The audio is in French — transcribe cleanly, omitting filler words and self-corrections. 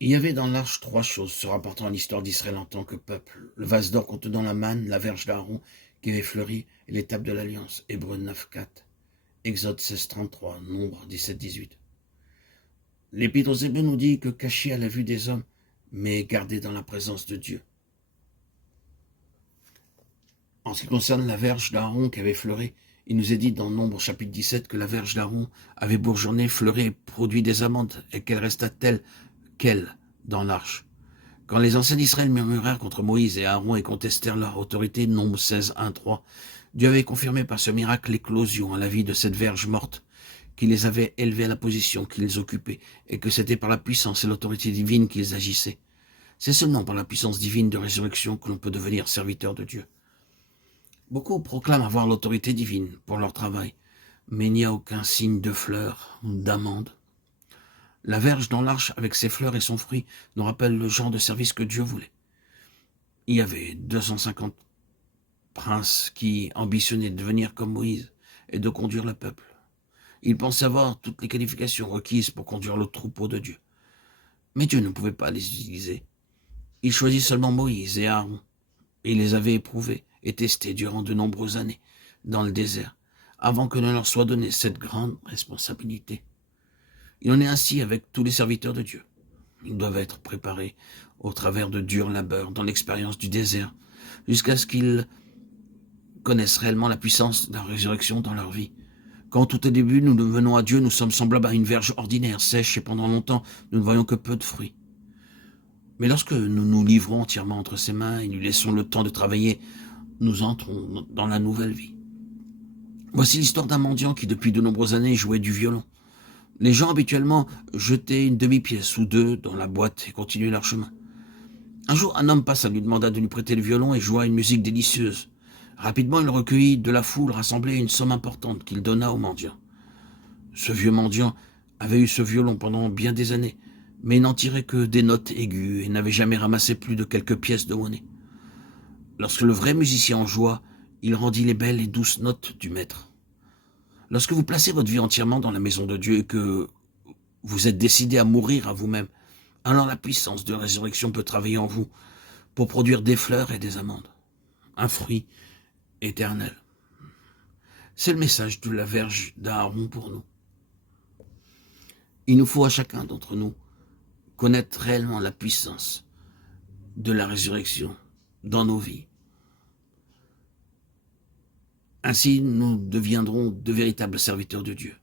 Il y avait dans l'arche 3 choses se rapportant à l'histoire d'Israël en tant que peuple. Le vase d'or contenant la manne, la verge d'Aaron qui avait fleuri et l'étape de l'Alliance. Hébreux 9:4, Exode 16:33, Nombre 17:18. L'Épître aux Hébreux nous dit que caché à la vue des hommes, mais gardé dans la présence de Dieu. En ce qui concerne la verge d'Aaron qui avait fleuri, il nous est dit dans Nombre chapitre 17 que la verge d'Aaron avait bourgeonné, fleuri et produit des amandes, et qu'elle resta telle qu'elle dans l'arche. Quand les anciens d'Israël murmurèrent contre Moïse et Aaron et contestèrent leur autorité, Nombre 16, 1, 3, Dieu avait confirmé par ce miracle l'éclosion à la vie de cette verge morte, qui les avait élevés à la position qu'ils occupaient, et que c'était par la puissance et l'autorité divine qu'ils agissaient. C'est seulement par la puissance divine de résurrection que l'on peut devenir serviteur de Dieu. Beaucoup proclament avoir l'autorité divine pour leur travail, mais il n'y a aucun signe de fleurs ou d'amande. La verge dans l'arche avec ses fleurs et son fruit nous rappelle le genre de service que Dieu voulait. Il y avait 250 princes qui ambitionnaient de devenir comme Moïse et de conduire le peuple. Ils pensaient avoir toutes les qualifications requises pour conduire le troupeau de Dieu. Mais Dieu ne pouvait pas les utiliser. Il choisit seulement Moïse et Aaron. Et il les avait éprouvés et testés durant de nombreuses années dans le désert, avant que ne leur soit donnée cette grande responsabilité. Il en est ainsi avec tous les serviteurs de Dieu. Ils doivent être préparés au travers de durs labeurs dans l'expérience du désert, jusqu'à ce qu'ils connaissent réellement la puissance de la résurrection dans leur vie. Quand tout au début nous venons à Dieu, nous sommes semblables à une verge ordinaire, sèche, et pendant longtemps nous ne voyons que peu de fruits. Mais lorsque nous nous livrons entièrement entre ses mains et nous laissons le temps de travailler, nous entrons dans la nouvelle vie. Voici l'histoire d'un mendiant qui depuis de nombreuses années jouait du violon. Les gens habituellement jetaient une demi-pièce ou deux dans la boîte et continuaient leur chemin. Un jour, un homme passa, lui demanda de lui prêter le violon et joua une musique délicieuse. Rapidement, il recueillit de la foule rassemblée une somme importante qu'il donna au mendiant. Ce vieux mendiant avait eu ce violon pendant bien des années, mais n'en tirait que des notes aiguës et n'avait jamais ramassé plus de quelques pièces de monnaie. Lorsque le vrai musicien en joua, il rendit les belles et douces notes du maître. Lorsque vous placez votre vie entièrement dans la maison de Dieu et que vous êtes décidé à mourir à vous-même, alors la puissance de la résurrection peut travailler en vous pour produire des fleurs et des amandes, un fruit éternel. C'est le message de la verge d'Aaron pour nous. Il nous faut à chacun d'entre nous connaître réellement la puissance de la résurrection dans nos vies. Ainsi, nous deviendrons de véritables serviteurs de Dieu.